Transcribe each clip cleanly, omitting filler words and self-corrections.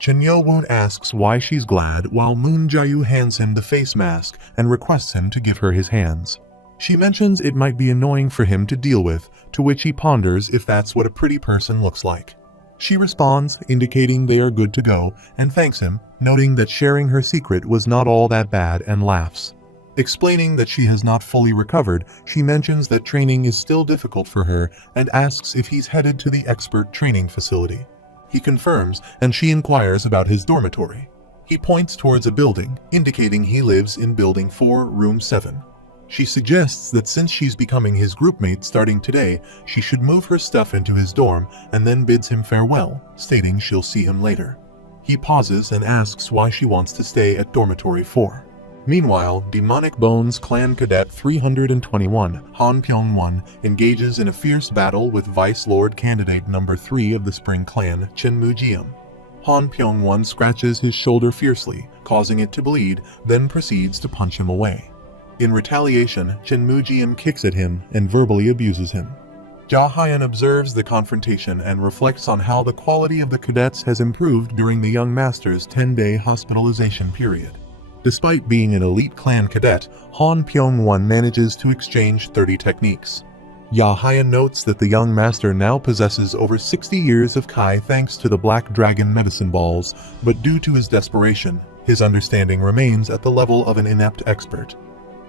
Chen Yo-woon asks why she's glad while Moon Jae-yu hands him the face mask and requests him to give her his hands. She mentions it might be annoying for him to deal with, to which he ponders if that's what a pretty person looks like. She responds, indicating they are good to go, and thanks him, noting that sharing her secret was not all that bad, and laughs. Explaining that she has not fully recovered, she mentions that training is still difficult for her and asks if he's headed to the expert training facility. He confirms, and she inquires about his dormitory. He points towards a building, indicating he lives in Building 4, Room 7. She suggests that since she's becoming his groupmate starting today, she should move her stuff into his dorm and then bids him farewell, stating she'll see him later. He pauses and asks why she wants to stay at Dormitory 4. Meanwhile, Demonic Bones Clan Cadet 321, Han Pyong-won, engages in a fierce battle with Vice Lord Candidate Number 3 of the Spring Clan, Chen Mu-jium. Han Pyong-won scratches his shoulder fiercely, causing it to bleed, then proceeds to punch him away. In retaliation, Chen Mu-jium kicks at him and verbally abuses him. Ja Hyun observes the confrontation and reflects on how the quality of the cadets has improved during the young master's 10-day hospitalization period. Despite being an elite clan cadet, Han Pyong-won manages to exchange 30 techniques. Ja Hyun notes that the young master now possesses over 60 years of Kai thanks to the Black Dragon medicine balls, but due to his desperation, his understanding remains at the level of an inept expert.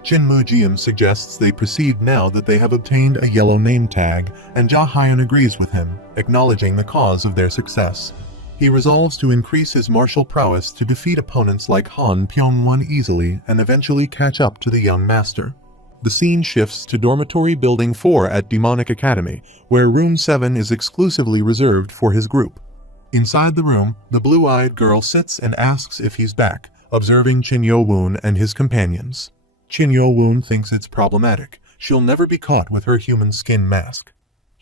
Chen Mu-jium suggests they proceed now that they have obtained a yellow name tag, and Ja Hyun agrees with him, acknowledging the cause of their success. He resolves to increase his martial prowess to defeat opponents like Han Pyong-won easily and eventually catch up to the young master. The scene shifts to Dormitory Building 4 at Demonic Academy, where Room 7 is exclusively reserved for his group. Inside the room, the blue-eyed girl sits and asks if he's back, observing Chen Yo-woon and his companions. Chen Yo-woon thinks it's problematic. She'll never be caught with her human skin mask.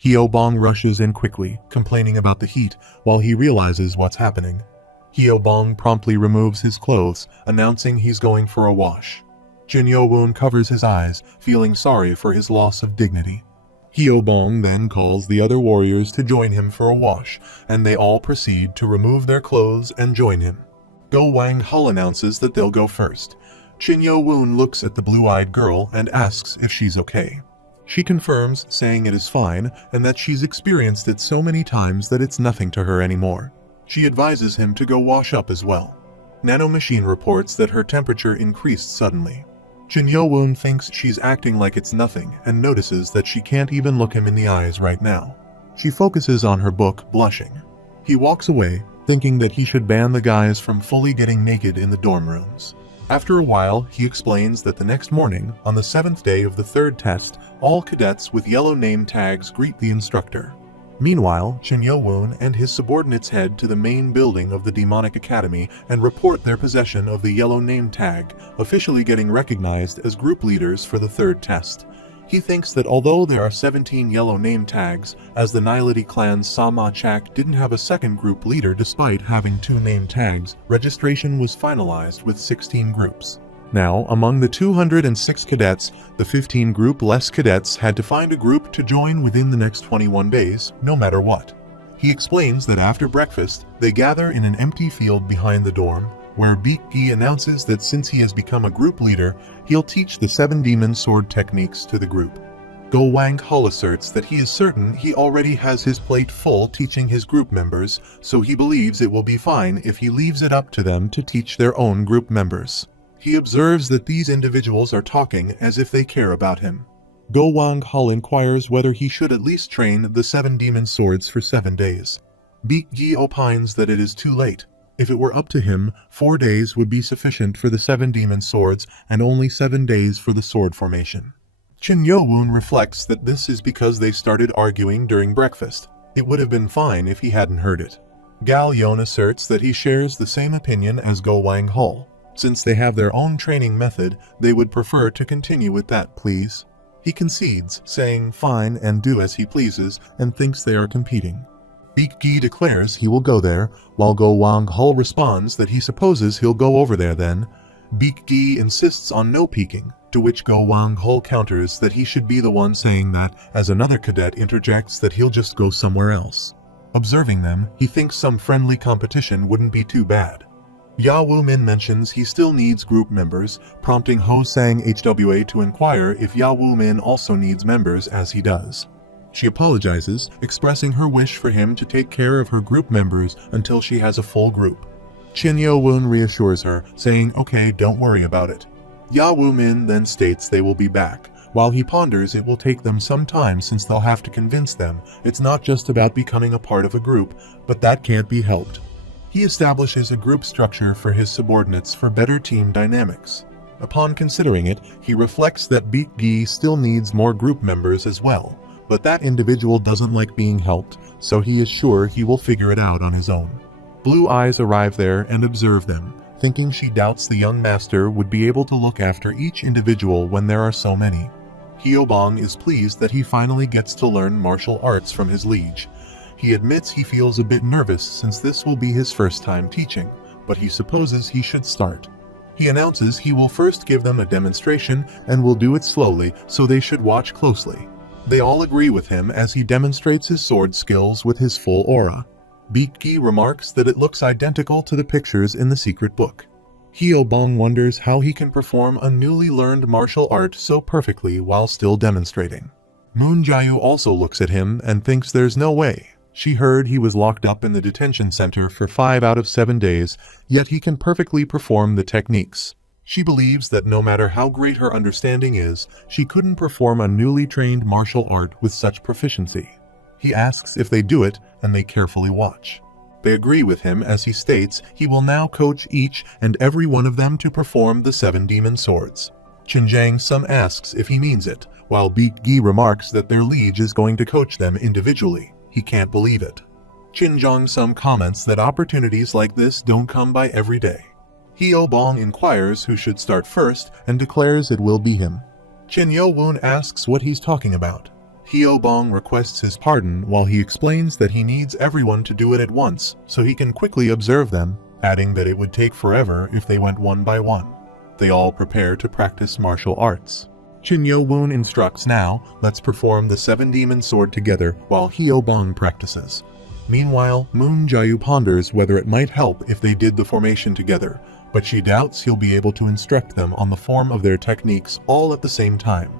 Hyo-bong rushes in quickly, complaining about the heat, while he realizes what's happening. Hyo-bong promptly removes his clothes, announcing he's going for a wash. Chen Yo-woon covers his eyes, feeling sorry for his loss of dignity. Hyo-bong then calls the other warriors to join him for a wash, and they all proceed to remove their clothes and join him. Go Wang-hul announces that they'll go first. Chen Yo-woon looks at the blue-eyed girl and asks if she's okay. She confirms, saying it is fine, and that she's experienced it so many times that it's nothing to her anymore. She advises him to go wash up as well. Nano Machine reports that her temperature increased suddenly. Chen Yo-woon thinks she's acting like it's nothing and notices that she can't even look him in the eyes right now. She focuses on her book, blushing. He walks away, thinking that he should ban the guys from fully getting naked in the dorm rooms. After a while, he explains that the next morning, on the 7th day of the 3rd test, all cadets with yellow name tags greet the instructor. Meanwhile, Chen Yo-woon and his subordinates head to the main building of the Demonic Academy and report their possession of the yellow name tag, officially getting recognized as group leaders for the 3rd test. He thinks that although there are 17 yellow name tags, as the Nihility clan's Sama-chak didn't have a second group leader despite having 2 name tags, registration was finalized with 16 groups. Now, among the 206 cadets, the 15 group-less cadets had to find a group to join within the next 21 days, no matter what. He explains that after breakfast, they gather in an empty field behind the dorm, where Baek-gi announces that since he has become a group leader, he'll teach the 7 demon sword techniques to the group. Go Wang-hul asserts that he is certain he already has his plate full teaching his group members, so he believes it will be fine if he leaves it up to them to teach their own group members. He observes that these individuals are talking as if they care about him. Go Wang-hul inquires whether he should at least train the 7 demon swords for 7 days. Baek-gi opines that it is too late. If it were up to him, 4 days would be sufficient for the 7 demon swords and only 7 days for the sword formation. Chen Yo-woon reflects that this is because they started arguing during breakfast. It would have been fine if he hadn't heard it. Gal Yon asserts that he shares the same opinion as Go Wang-hul. Since they have their own training method, they would prefer to continue with that, please. He concedes, saying fine and do as he pleases, and thinks they are competing. Baek-gi declares he will go there, while Go Wang-hul responds that he supposes he'll go over there then. Baek-gi insists on no peeking, to which Go Wang-hul counters that he should be the one saying that, as another cadet interjects that he'll just go somewhere else. Observing them, he thinks some friendly competition wouldn't be too bad. Ya Wu-min mentions he still needs group members, prompting Ho-sang HWA to inquire if Ya Wu-min also needs members as he does. She apologizes, expressing her wish for him to take care of her group members until she has a full group. Chin Yo-woon reassures her, saying, "Okay, don't worry about it." Ya Wu-min then states they will be back. While he ponders it will take them some time since they'll have to convince them it's not just about becoming a part of a group, but that can't be helped. He establishes a group structure for his subordinates for better team dynamics. Upon considering it, he reflects that Beat Gi still needs more group members as well, but that individual doesn't like being helped, so he is sure he will figure it out on his own. Blue Eyes arrive there and observe them, thinking she doubts the young master would be able to look after each individual when there are so many. Hyobong is pleased that he finally gets to learn martial arts from his liege. He admits he feels a bit nervous since this will be his first time teaching, but he supposes he should start. He announces he will first give them a demonstration and will do it slowly, so they should watch closely. They all agree with him as he demonstrates his sword skills with his full aura. Beatki remarks that it looks identical to the pictures in the secret book. Hyobong wonders how he can perform a newly learned martial art so perfectly while still demonstrating. Moon Jae-yu also looks at him and thinks there's no way. She heard he was locked up in the detention center for 5 out of 7 days, yet he can perfectly perform the techniques. She believes that no matter how great her understanding is, she couldn't perform a newly trained martial art with such proficiency. He asks if they do it, and they carefully watch. They agree with him as he states he will now coach each and every one of them to perform the 7 demon swords. Chinjang-sum asks if he means it, while Beat Gi remarks that their liege is going to coach them individually. He can't believe it. Chinjang-sum comments that opportunities like this don't come by every day. Hyobong inquires who should start first and declares it will be him. Chin Yo-woon asks what he's talking about. Hyobong requests his pardon while he explains that he needs everyone to do it at once so he can quickly observe them, adding that it would take forever if they went one by one. They all prepare to practice martial arts. Chin Yo-woon instructs now, let's perform the 7 demon sword together while Hyobong practices. Meanwhile, Moon Jae-yu ponders whether it might help if they did the formation together, but she doubts he'll be able to instruct them on the form of their techniques all at the same time.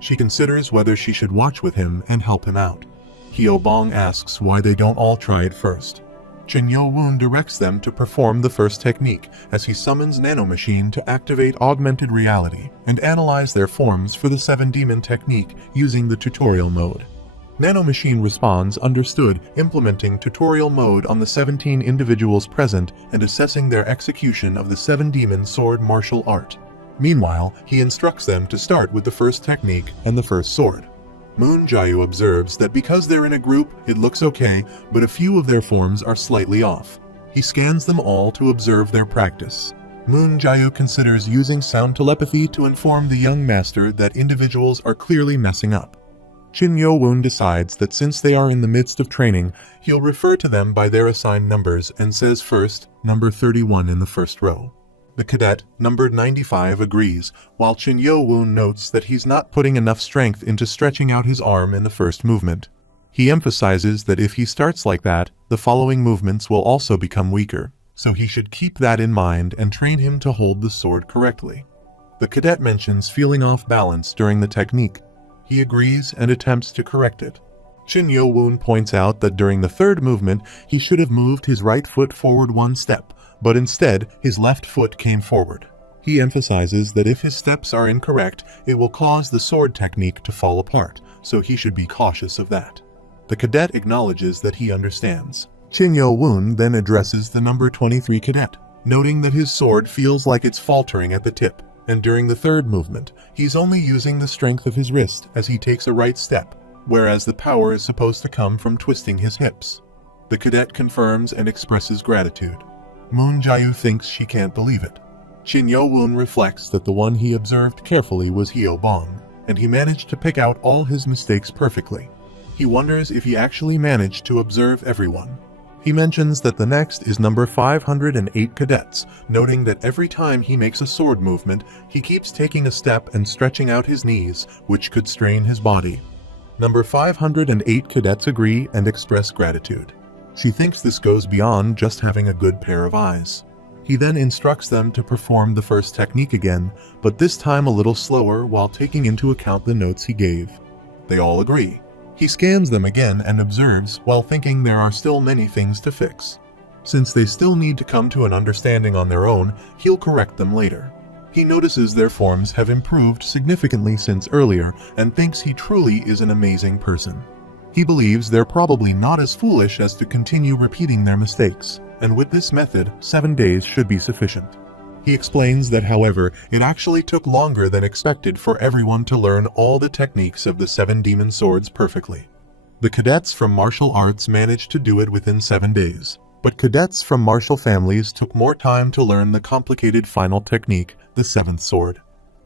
She considers whether she should watch with him and help him out. Hyobong asks why they don't all try it first. Chin Yo-woon directs them to perform the first technique as he summons Nano Machine to activate augmented reality and analyze their forms for the 7 demon technique using the tutorial mode. Nano Machine responds understood, implementing tutorial mode on the 17 individuals present and assessing their execution of the 7 demon sword martial art. Meanwhile, he instructs them to start with the first technique and the first sword. Moon Jae-yu observes that because they're in a group, it looks okay, but a few of their forms are slightly off. He scans them all to observe their practice. Moon Jae-yu considers using sound telepathy to inform the young master that individuals are clearly messing up. Chin Yo-woon decides that since they are in the midst of training, he'll refer to them by their assigned numbers and says first, number 31 in the first row. The cadet, numbered 95, agrees, while Chin Yo-woon notes that he's not putting enough strength into stretching out his arm in the first movement. He emphasizes that if he starts like that, the following movements will also become weaker, so he should keep that in mind and train him to hold the sword correctly. The cadet mentions feeling off balance during the technique. He agrees and attempts to correct it. Chin Yo-woon points out that during the third movement, he should have moved his right foot forward 1 step, but instead, his left foot came forward. He emphasizes that if his steps are incorrect, it will cause the sword technique to fall apart, so he should be cautious of that. The cadet acknowledges that he understands. Chin Yo-woon then addresses the number 23 cadet, noting that his sword feels like it's faltering at the tip, and during the third movement, he's only using the strength of his wrist as he takes a right step, whereas the power is supposed to come from twisting his hips. The cadet confirms and expresses gratitude. Moon Jae-yu thinks she can't believe it. Chin Yo-woon reflects that the one he observed carefully was Hyobong, and he managed to pick out all his mistakes perfectly. He wonders if he actually managed to observe everyone. He mentions that the next is number 508 cadets, noting that every time he makes a sword movement, he keeps taking a step and stretching out his knees, which could strain his body. Number 508 cadets agree and express gratitude. She thinks this goes beyond just having a good pair of eyes. He then instructs them to perform the first technique again, but this time a little slower while taking into account the notes he gave. They all agree. He scans them again and observes while thinking there are still many things to fix. Since they still need to come to an understanding on their own, he'll correct them later. He notices their forms have improved significantly since earlier and thinks he truly is an amazing person. He believes they're probably not as foolish as to continue repeating their mistakes, and with this method, 7 days should be sufficient. He explains that, however, it actually took longer than expected for everyone to learn all the techniques of the 7 demon swords perfectly. The cadets from martial arts managed to do it within 7 days, but cadets from martial families took more time to learn the complicated final technique, the 7th sword.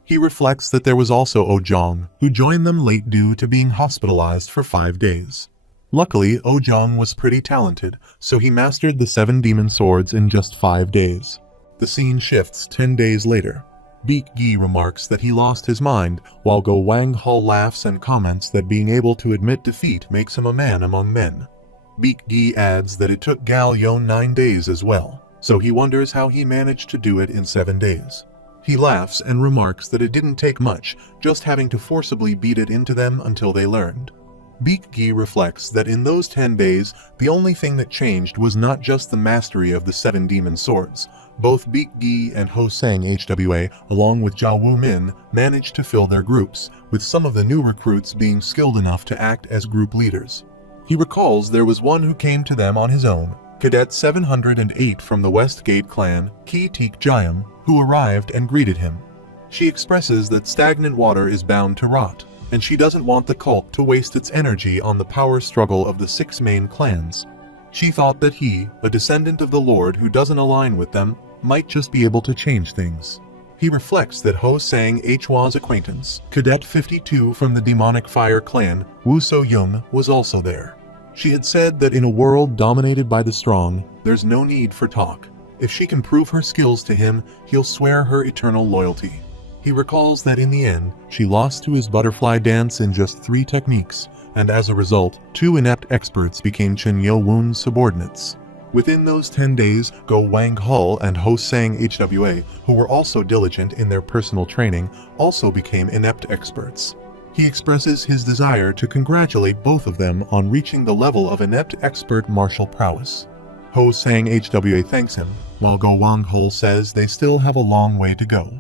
He reflects that there was also Ojong, who joined them late due to being hospitalized for 5 days. Luckily, Ojong was pretty talented, so he mastered the 7 demon swords in just 5 days. The scene shifts 10 days later. Beak Gi remarks that he lost his mind, while Go Wang Hall laughs and comments that being able to admit defeat makes him a man among men. Beak Gi adds that it took Gal Yon 9 days as well, so he wonders how he managed to do it in 7 days. He laughs and remarks that it didn't take much, just having to forcibly beat it into them until they learned. Beak Gi reflects that in those 10 days, the only thing that changed was not just the mastery of the 7 demon swords. Both Beak Gi and Ho Sang HWA, along with Zhao Wu Min, managed to fill their groups, with some of the new recruits being skilled enough to act as group leaders. He recalls there was one who came to them on his own, Cadet 708 from the West Gate clan, Ki Teek Jayam, who arrived and greeted him. She expresses that stagnant water is bound to rot, and she doesn't want the cult to waste its energy on the power struggle of the 6 main clans. She thought that he, a descendant of the Lord who doesn't align with them, might just be able to change things. He reflects that Ho Sang Hwa's acquaintance, Cadet 52 from the Demonic Fire clan, Wu So Young, was also there. She had said that in a world dominated by the strong, there's no need for talk. If she can prove her skills to him, he'll swear her eternal loyalty. He recalls that in the end, she lost to his butterfly dance in just 3 techniques, and as a result, 2 inept experts became Chen Yo Woon's subordinates. Within those 10 days, Go Wang Hull and Ho Sang HWA, who were also diligent in their personal training, also became inept experts. He expresses his desire to congratulate both of them on reaching the level of inept expert martial prowess. Ho Sang HWA thanks him, while Go Wang Hull says they still have a long way to go.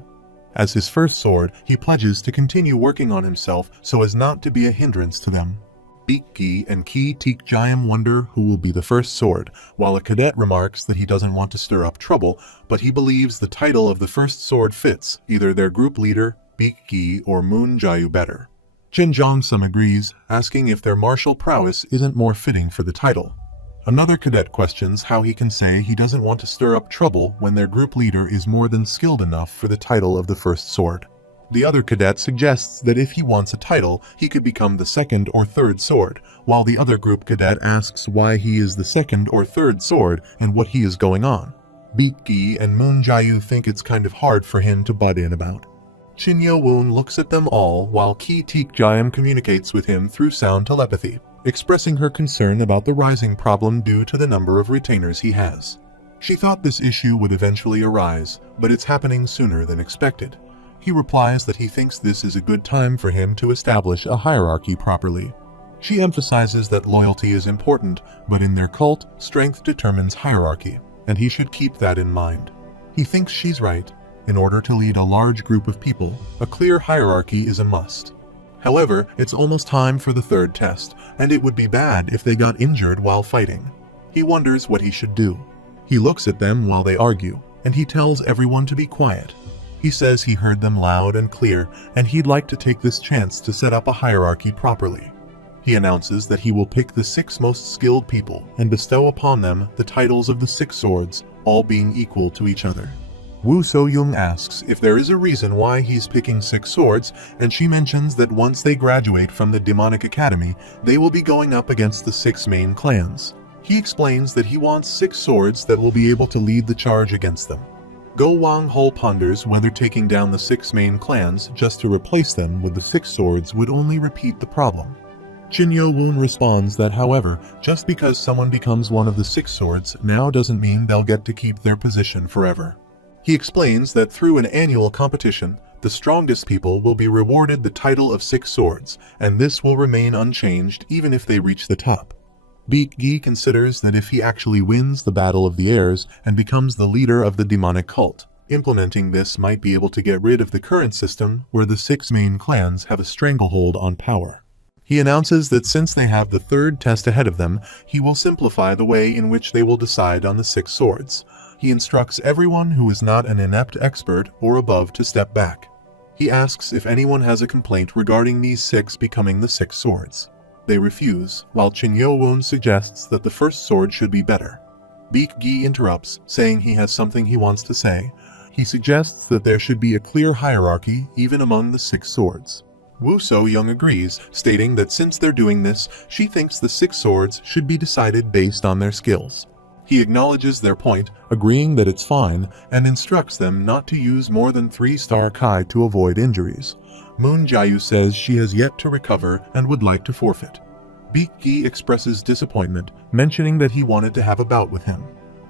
As his first sword, he pledges to continue working on himself so as not to be a hindrance to them. Beak Gi and Ki Teek Jayam wonder who will be the first sword, while a cadet remarks that he doesn't want to stir up trouble, but he believes the title of the first sword fits either their group leader, Beak Gi, or Moon Jayu better. Jin Jongsum agrees, asking if their martial prowess isn't more fitting for the title. Another cadet questions how he can say he doesn't want to stir up trouble when their group leader is more than skilled enough for the title of the first sword. The other cadet suggests that if he wants a title, he could become the 2nd or 3rd sword, while the other group cadet asks why he is the 2nd or 3rd sword and what he is going on. Beak Gi and Moon Jayu think it's kind of hard for him to butt in about. Chin Yo Woon looks at them all while Ki Teek Jayam communicates with him through sound telepathy, expressing her concern about the rising problem due to the number of retainers he has. She thought this issue would eventually arise, but it's happening sooner than expected. He replies that he thinks this is a good time for him to establish a hierarchy properly. She emphasizes that loyalty is important, but in their cult, strength determines hierarchy, and he should keep that in mind. He thinks she's right. In order to lead a large group of people, a clear hierarchy is a must. However, it's almost time for the 3rd test, and it would be bad if they got injured while fighting. He wonders what he should do. He looks at them while they argue, and he tells everyone to be quiet. He says he heard them loud and clear, and he'd like to take this chance to set up a hierarchy properly. He announces that he will pick the 6 most skilled people and bestow upon them the titles of the 6 swords, all being equal to each other. Wu So Young asks if there is a reason why he's picking 6 swords, and she mentions that once they graduate from the Demonic Academy, they will be going up against the 6 main clans. He explains that he wants 6 swords that will be able to lead the charge against them. Go Wang Hull ponders whether taking down the 6 main clans just to replace them with the 6 swords would only repeat the problem. Chin Yo-woon responds that however, just because someone becomes one of the 6 swords now doesn't mean they'll get to keep their position forever. He explains that through an annual competition, the strongest people will be rewarded the title of 6 swords, and this will remain unchanged even if they reach the top. Beak-gi considers that if he actually wins the Battle of the Heirs and becomes the leader of the demonic cult, implementing this might be able to get rid of the current system where the 6 main clans have a stranglehold on power. He announces that since they have the 3rd test ahead of them, he will simplify the way in which they will decide on the 6 swords. He instructs everyone who is not an inept expert or above to step back. He asks if anyone has a complaint regarding these 6 becoming the 6 swords. They refuse, while Chin Yo-woon suggests that the first sword should be better. Beak-gi interrupts, saying he has something he wants to say. He suggests that there should be a clear hierarchy even among the 6 swords. Woo So-young agrees, stating that since they're doing this, she thinks the 6 swords should be decided based on their skills. He acknowledges their point, agreeing that it's fine, and instructs them not to use more than 3-star Kai to avoid injuries. Moon Jae-yu says she has yet to recover and would like to forfeit. Beak-gi expresses disappointment, mentioning that he wanted to have a bout with him.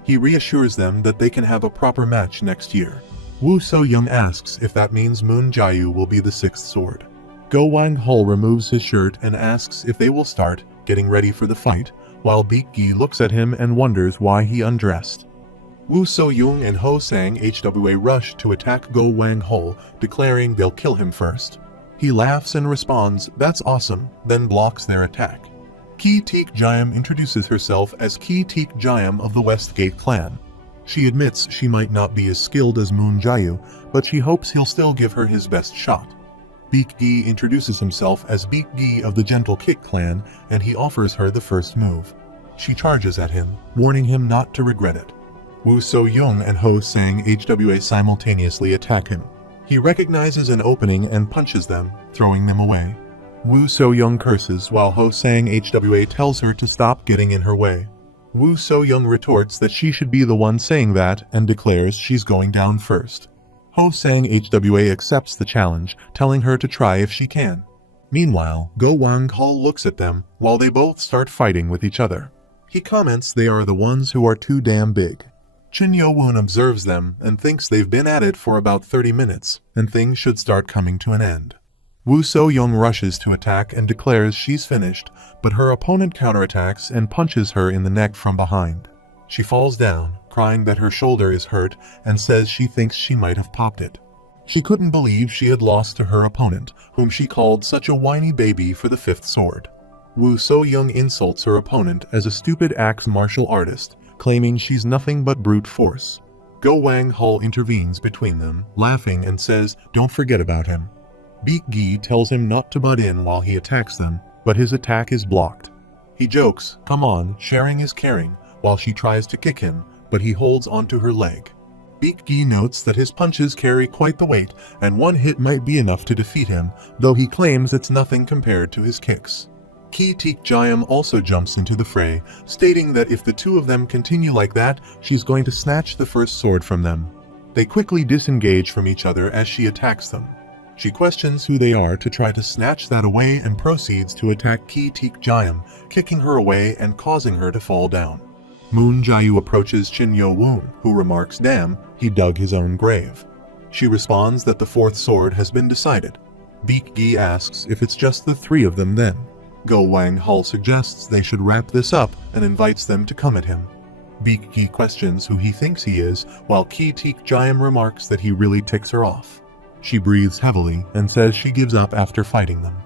He reassures them that they can have a proper match next year. Woo So-young asks if that means Moon Jae-yu will be the 6th sword. Go Wang-hul removes his shirt and asks if they will start getting ready for the fight, while Beak-gi looks at him and wonders why he undressed. Woo So-young and Ho Sang-hwa rush to attack Go Wang-hul, declaring they'll kill him first. He laughs and responds, "That's awesome," then blocks their attack. Ki Teek Jayam introduces herself as Ki Teek Jayam of the Westgate clan. She admits she might not be as skilled as Moon Jae-yu, but she hopes he'll still give her his best shot. Beak-gi introduces himself as Beak-gi of the Gentle Kick clan, and he offers her the first move. She charges at him, warning him not to regret it. Woo So-young and Ho Sang-hwa simultaneously attack him. He recognizes an opening and punches them, throwing them away. Woo So-young curses while Ho Sang-hwa tells her to stop getting in her way. Woo So-young retorts that she should be the one saying that and declares she's going down first. Ho Sang-hwa accepts the challenge, telling her to try if she can. Meanwhile, Go Wang-hul looks at them while they both start fighting with each other. He comments they are the ones who are too damn big. Chin Yo-woon observes them and thinks they've been at it for about 30 minutes, and things should start coming to an end. Woo So-young rushes to attack and declares she's finished, but her opponent counterattacks and punches her in the neck from behind. She falls down, crying that her shoulder is hurt, and says she thinks she might have popped it. She couldn't believe she had lost to her opponent, whom she called such a whiny baby for the 5th sword. Woo So-young insults her opponent as a stupid axe martial artist, claiming she's nothing but brute force. Go Wang-hul intervenes between them, laughing and says, "Don't forget about him." Beak-gi tells him not to butt in while he attacks them, but his attack is blocked. He jokes, "Come on, sharing is caring," while she tries to kick him, but he holds onto her leg. Beak-gi notes that his punches carry quite the weight, and one hit might be enough to defeat him, though he claims it's nothing compared to his kicks. Ki Teek Jayam also jumps into the fray, stating that if the two of them continue like that, she's going to snatch the first sword from them. They quickly disengage from each other as she attacks them. She questions who they are to try to snatch that away and proceeds to attack Ki Teek Jayam, kicking her away and causing her to fall down. Moon Jae-yu approaches Chin Yo-woon, who remarks, "Damn, he dug his own grave." She responds that the 4th sword has been decided. Beak-gi asks if it's just the 3 of them then. Go Wang-hul suggests they should wrap this up and invites them to come at him. Beak-gi questions who he thinks he is, while Ki Teek Jayam remarks that he really ticks her off. She breathes heavily and says she gives up after fighting them.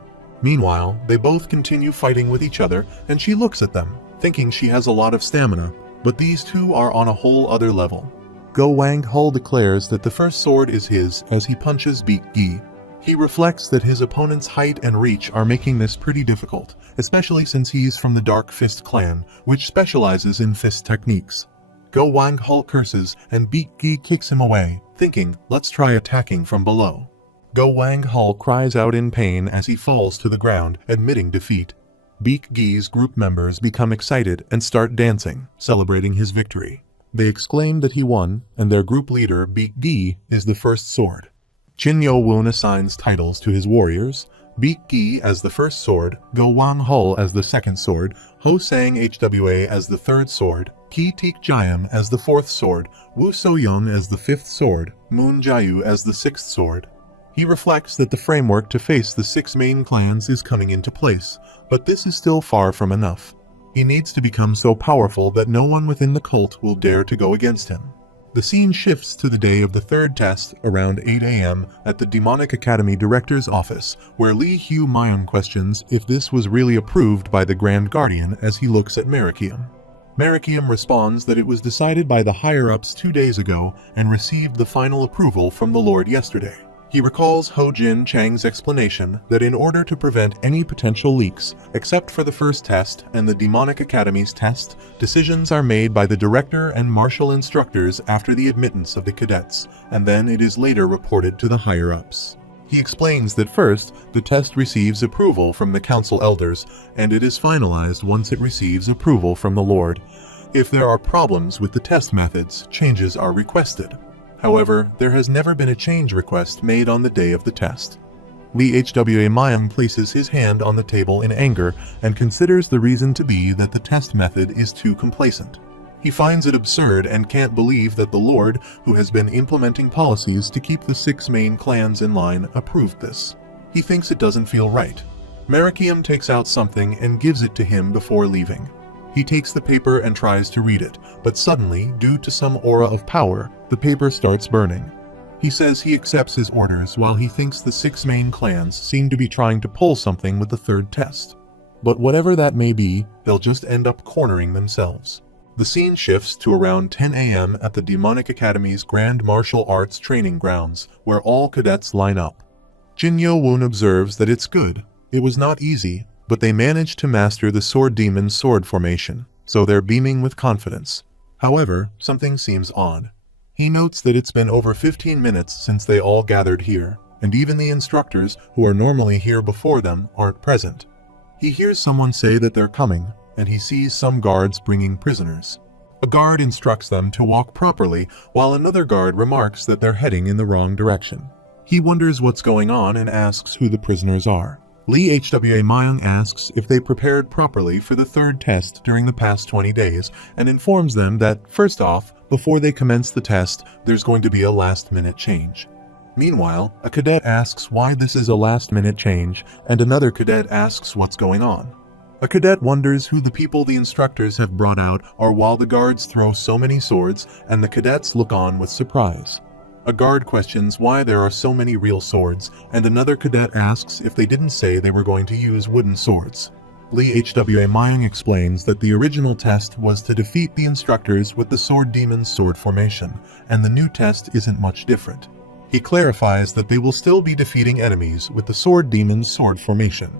Meanwhile, they both continue fighting with each other, and she looks at them, thinking she has a lot of stamina, but these two are on a whole other level. Go Wang-hul declares that the first sword is his as he punches Beak-gi. He reflects that his opponent's height and reach are making this pretty difficult, especially since he's from the Dark Fist clan, which specializes in fist techniques. Go Wang-hul curses and Beak-gi kicks him away, thinking, "Let's try attacking from below." Go Wang-hul cries out in pain as he falls to the ground, admitting defeat. Beak-gi's group members become excited and start dancing, celebrating his victory. They exclaim that he won, and their group leader, Beak-gi, is the first sword. Chin Yo-woon assigns titles to his warriors. Beak Gi as the first sword, Go Wang Hul as the second sword, Ho Sang Hwa as the third sword, Ki Tik Jayam as the fourth sword, Wu So Young as the fifth sword, Moon Jayu as the sixth sword. He reflects that the framework to face the 6 main clans is coming into place, but this is still far from enough. He needs to become so powerful that no one within the cult will dare to go against him. The scene shifts to the day of the third test around 8 a.m. at the Demonic Academy Director's office, where Lee Hugh Myung questions if this was really approved by the Grand Guardian as he looks at Marakium. Marakium responds that it was decided by the higher-ups 2 days ago and received the final approval from the Lord yesterday. He recalls Ho Jin Chang's explanation that in order to prevent any potential leaks, except for the first test and the Demonic Academy's test, decisions are made by the director and martial instructors after the admittance of the cadets, and then it is later reported to the higher-ups. He explains that first, the test receives approval from the council elders, and it is finalized once it receives approval from the Lord. If there are problems with the test methods, changes are requested. However, there has never been a change request made on the day of the test. Lee Hwa Myung places his hand on the table in anger and considers the reason to be that the test method is too complacent. He finds it absurd and can't believe that the Lord, who has been implementing policies to keep the 6 main clans in line, approved this. He thinks it doesn't feel right. Marakium takes out something and gives it to him before leaving. He takes the paper and tries to read it, but suddenly, due to some aura of power, the paper starts burning. He says he accepts his orders while he thinks the 6 main clans seem to be trying to pull something with the third test. But whatever that may be, they'll just end up cornering themselves. The scene shifts to around 10 a.m. at the Demonic Academy's Grand Martial Arts Training Grounds, where all cadets line up. Jin Yo Woon observes that it's good. It was not easy, but they managed to master the Sword Demon's sword formation, so they're beaming with confidence. However, something seems odd. He notes that it's been over 15 minutes since they all gathered here, and even the instructors, who are normally here before them, aren't present. He hears someone say that they're coming, and he sees some guards bringing prisoners. A guard instructs them to walk properly, while another guard remarks that they're heading in the wrong direction. He wonders what's going on and asks who the prisoners are. Lee Hwa Myung asks if they prepared properly for the third test during the past 20 days and informs them that, first off, before they commence the test, there's going to be a last-minute change. Meanwhile, a cadet asks why this is a last-minute change, and another cadet asks what's going on. A cadet wonders who the people the instructors have brought out are while the guards throw so many swords, and the cadets look on with surprise. A guard questions why there are so many real swords, and another cadet asks if they didn't say they were going to use wooden swords. Lee Hwa Myung explains that the original test was to defeat the instructors with the Sword Demon's sword formation, and the new test isn't much different. He clarifies that they will still be defeating enemies with the Sword Demon's sword formation.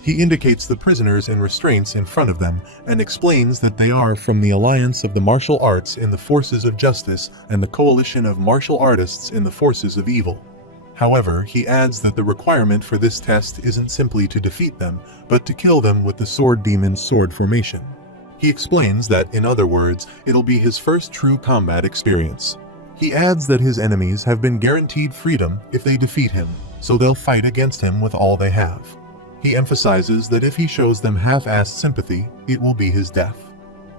He indicates the prisoners in restraints in front of them and explains that they are from the Alliance of the Martial Arts in the Forces of Justice and the Coalition of Martial Artists in the Forces of Evil. However, he adds that the requirement for this test isn't simply to defeat them, but to kill them with the Sword Demon's sword formation. He explains that, in other words, it'll be his first true combat experience. He adds that his enemies have been guaranteed freedom if they defeat him, so they'll fight against him with all they have. He emphasizes that if he shows them half-assed sympathy, it will be his death.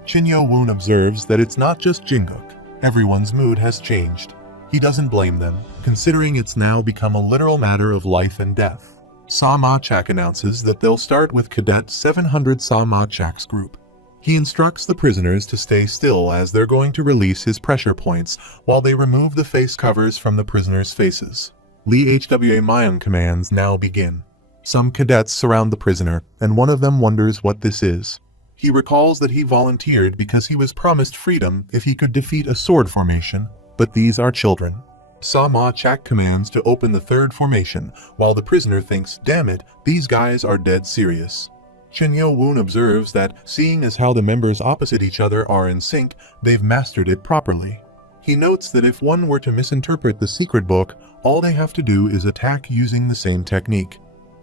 Shin Yo-woon observes that it's not just Jinguk. Everyone's mood has changed. He doesn't blame them, considering it's now become a literal matter of life and death. Sa Ma Chak announces that they'll start with Cadet 700 Sa Ma Chak's group. He instructs the prisoners to stay still as they're going to release his pressure points while they remove the face covers from the prisoners' faces. Lee Hwa Myung commands now begin. Some cadets surround the prisoner, and one of them wonders what this is. He recalls that he volunteered because he was promised freedom if he could defeat a sword formation, but these are children. Sa Ma Chak commands to open the third formation, while the prisoner thinks, damn it, these guys are dead serious. Shin Yo-woon observes that, seeing as how the members opposite each other are in sync, they've mastered it properly. He notes that if one were to misinterpret the secret book, all they have to do is attack using the same technique.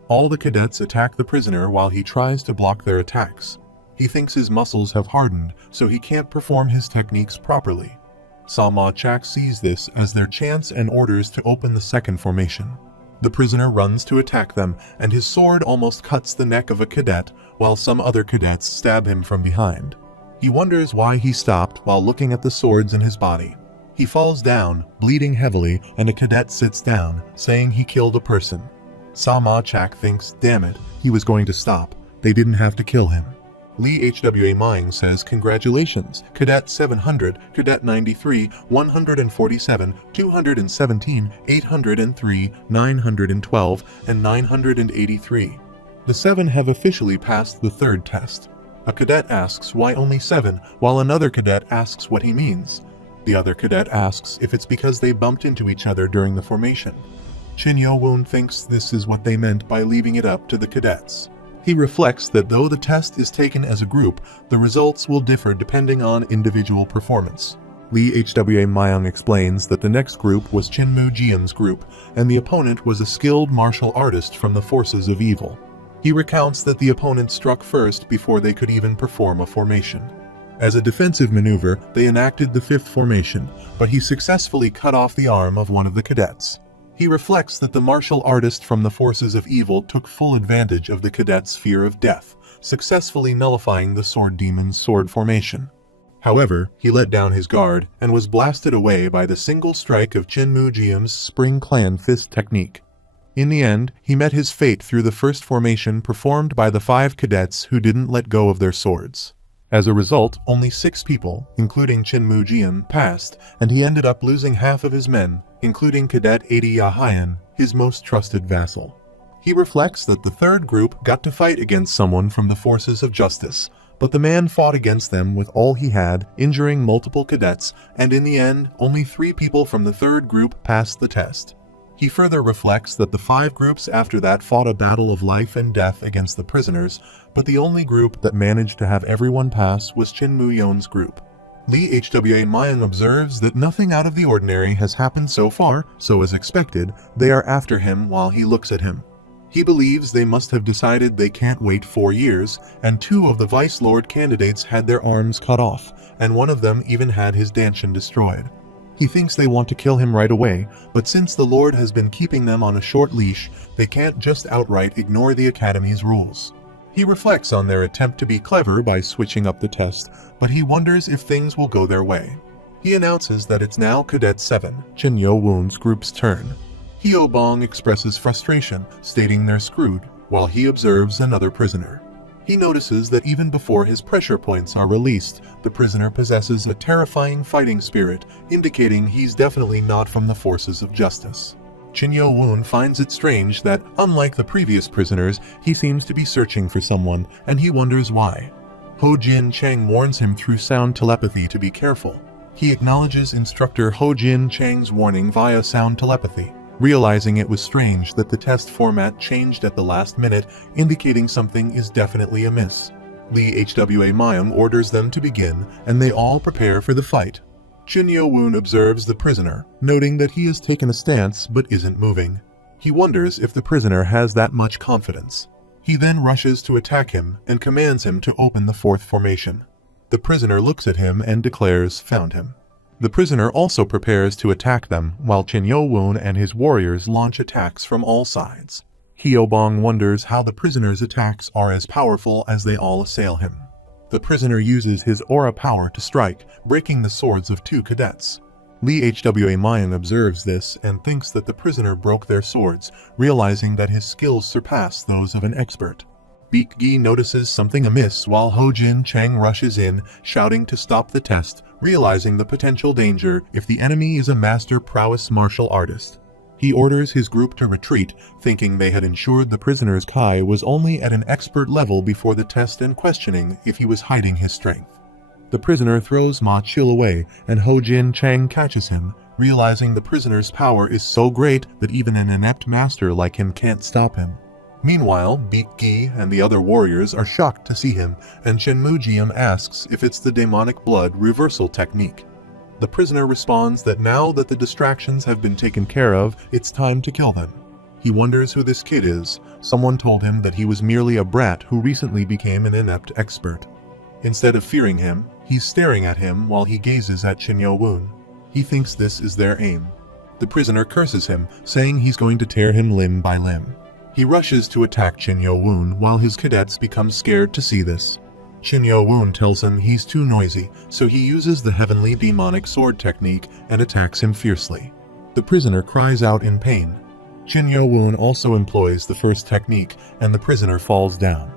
All the cadets attack the prisoner while he tries to block their attacks. He thinks his muscles have hardened, so he can't perform his techniques properly. Sa Ma Chak sees this as their chance and orders to open the second formation. The prisoner runs to attack them, and his sword almost cuts the neck of a cadet, while some other cadets stab him from behind. He wonders why he stopped while looking at the swords in his body. He falls down, bleeding heavily, and a cadet sits down, saying he killed a person. Chak thinks, damn it, he was going to stop. They didn't have to kill him. Lee Hwa Myung says, congratulations, Cadet 700, Cadet 93, 147, 217, 803, 912, and 983. The 7 have officially passed the third test. A cadet asks why only 7, while another cadet asks what he means. The other cadet asks if it's because they bumped into each other during the formation. Shin Yo-woon thinks this is what they meant by leaving it up to the cadets. He reflects that though the test is taken as a group, the results will differ depending on individual performance. Lee Hwa Myung explains that the next group was Chinmu Jian's group, and the opponent was a skilled martial artist from the forces of evil. He recounts that the opponent struck first before they could even perform a formation. As a defensive maneuver, they enacted the 5th formation, but he successfully cut off the arm of one of the cadets. He reflects that the martial artist from the forces of evil took full advantage of the cadet's fear of death, successfully nullifying the sword demon's sword formation. However, he let down his guard and was blasted away by the single strike of Chinmu Jian's Spring Clan Fist technique. In the end, he met his fate through the first formation performed by the 5 cadets who didn't let go of their swords. As a result, only 6 people, including Chinmu Jian, passed, and he ended up losing half of his men, including Cadet 80 Yahayan, his most trusted vassal. He reflects that the third group got to fight against someone from the forces of justice, but the man fought against them with all he had, injuring multiple cadets, and in the end, only 3 people from the third group passed the test. He further reflects that the 5 groups after that fought a battle of life and death against the prisoners, but the only group that managed to have everyone pass was Chinmu Yon's group. Lee Hwa Myung observes that nothing out of the ordinary has happened so far, so as expected, they are after him while he looks at him. He believes they must have decided they can't wait 4 years, and 2 of the Vice Lord candidates had their arms cut off, and one of them even had his dantian destroyed. He thinks they want to kill him right away, but since the Lord has been keeping them on a short leash, they can't just outright ignore the Academy's rules. He reflects on their attempt to be clever by switching up the test, but he wonders if things will go their way. He announces that it's now Cadet 7, Chin Yo-woon's group's turn. Hyo-bong expresses frustration, stating they're screwed, while he observes another prisoner. He notices that even before his pressure points are released, the prisoner possesses a terrifying fighting spirit, indicating he's definitely not from the forces of justice. Shin Yo-woon finds it strange that, unlike the previous prisoners, he seems to be searching for someone, and he wonders why. Ho Jin Chang warns him through sound telepathy to be careful. He acknowledges instructor Ho Jin Chang's warning via sound telepathy, realizing it was strange that the test format changed at the last minute, indicating something is definitely amiss. Lee Hwa Myung orders them to begin, and they all prepare for the fight. Shin Yo-woon observes the prisoner, noting that he has taken a stance but isn't moving. He wonders if the prisoner has that much confidence. He then rushes to attack him and commands him to open the 4th formation. The prisoner looks at him and declares, "Found him." The prisoner also prepares to attack them, while Shin Yo-woon and his warriors launch attacks from all sides. Hyo-bong wonders how the prisoner's attacks are as powerful as they all assail him. The prisoner uses his aura power to strike, breaking the swords of 2 cadets. Lee Hwa Myung observes this and thinks that the prisoner broke their swords, realizing that his skills surpass those of an expert. Baek-gi notices something amiss while Ho Jin Chang rushes in, shouting to stop the test, realizing the potential danger if the enemy is a master prowess martial artist. He orders his group to retreat, thinking they had ensured the prisoner's Kai was only at an expert level before the test and questioning if he was hiding his strength. The prisoner throws Ma Chil away, and Ho Jin Chang catches him, realizing the prisoner's power is so great that even an inept master like him can't stop him. Meanwhile, Baek-gi and the other warriors are shocked to see him, and Chinmu Jian asks if it's the demonic blood reversal technique. The prisoner responds that now that the distractions have been taken care of, it's time to kill them. He wonders who this kid is. Someone told him that he was merely a brat who recently became an inept expert. Instead of fearing him, he's staring at him while he gazes at Shin Yo-woon. He thinks this is their aim. The prisoner curses him, saying he's going to tear him limb by limb. He rushes to attack Chin Yo-woon while his cadets become scared to see this. Chin Yo-woon tells him he's too noisy, so he uses the heavenly demonic sword technique and attacks him fiercely. The prisoner cries out in pain. Chin Yo-woon also employs the first technique, and the prisoner falls down.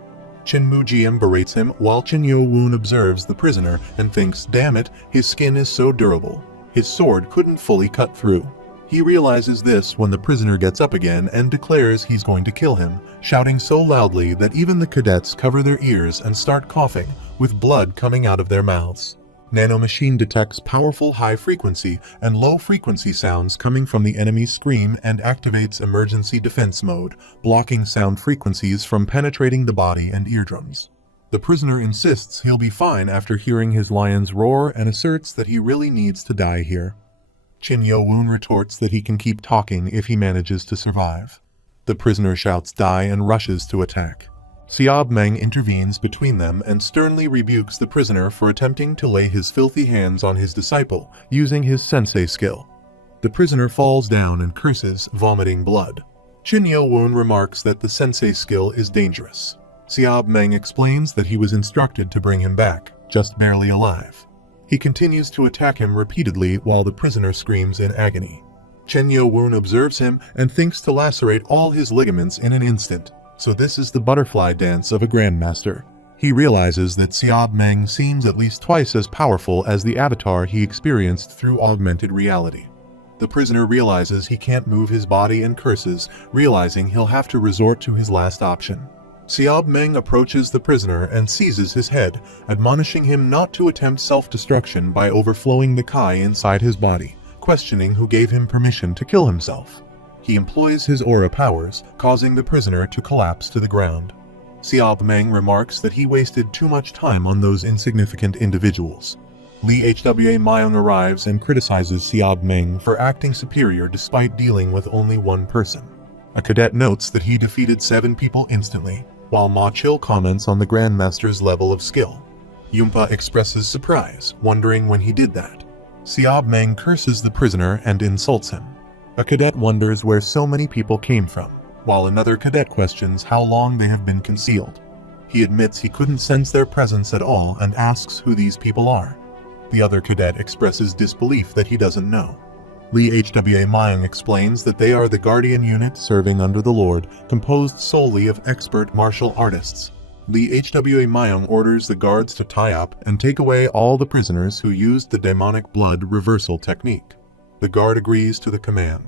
Chin Mu-jiem berates him while Chin Yo-woon observes the prisoner and thinks, damn it, his skin is so durable. His sword couldn't fully cut through. He realizes this when the prisoner gets up again and declares he's going to kill him, shouting so loudly that even the cadets cover their ears and start coughing, with blood coming out of their mouths. Nano Machine detects powerful high-frequency and low-frequency sounds coming from the enemy's scream and activates emergency defense mode, blocking sound frequencies from penetrating the body and eardrums. The prisoner insists he'll be fine after hearing his lion's roar and asserts that he really needs to die here. Chin Yo-woon retorts that he can keep talking if he manages to survive. The prisoner shouts die and rushes to attack. Xiao Meng intervenes between them and sternly rebukes the prisoner for attempting to lay his filthy hands on his disciple, using his sensei skill. The prisoner falls down and curses, vomiting blood. Chin Yo-woon remarks that the sensei skill is dangerous. Xiao Meng explains that he was instructed to bring him back, just barely alive. He continues to attack him repeatedly while the prisoner screams in agony. Chin Yo-woon observes him and thinks to lacerate all his ligaments in an instant. So this is the butterfly dance of a grandmaster. He realizes that Xiao Meng seems at least twice as powerful as the avatar he experienced through augmented reality. The prisoner realizes he can't move his body and curses, realizing he'll have to resort to his last option. Xiao Meng approaches the prisoner and seizes his head, admonishing him not to attempt self-destruction by overflowing the Kai inside his body, questioning who gave him permission to kill himself. He employs his aura powers, causing the prisoner to collapse to the ground. Xiao Meng remarks that he wasted too much time on those insignificant individuals. Lee Hwa Myung arrives and criticizes Xiao Meng for acting superior despite dealing with only one person. A cadet notes that he defeated 7 people instantly, while Ma Chil comments on the Grandmaster's level of skill. Yunpa expresses surprise, wondering when he did that. Xiao Meng curses the prisoner and insults him. A cadet wonders where so many people came from, while another cadet questions how long they have been concealed. He admits he couldn't sense their presence at all and asks who these people are. The other cadet expresses disbelief that he doesn't know. Lee Hwa Myung explains that they are the Guardian unit serving under the Lord, composed solely of expert martial artists. Lee Hwa Myung orders the guards to tie up and take away all the prisoners who used the demonic blood reversal technique. The guard agrees to the command.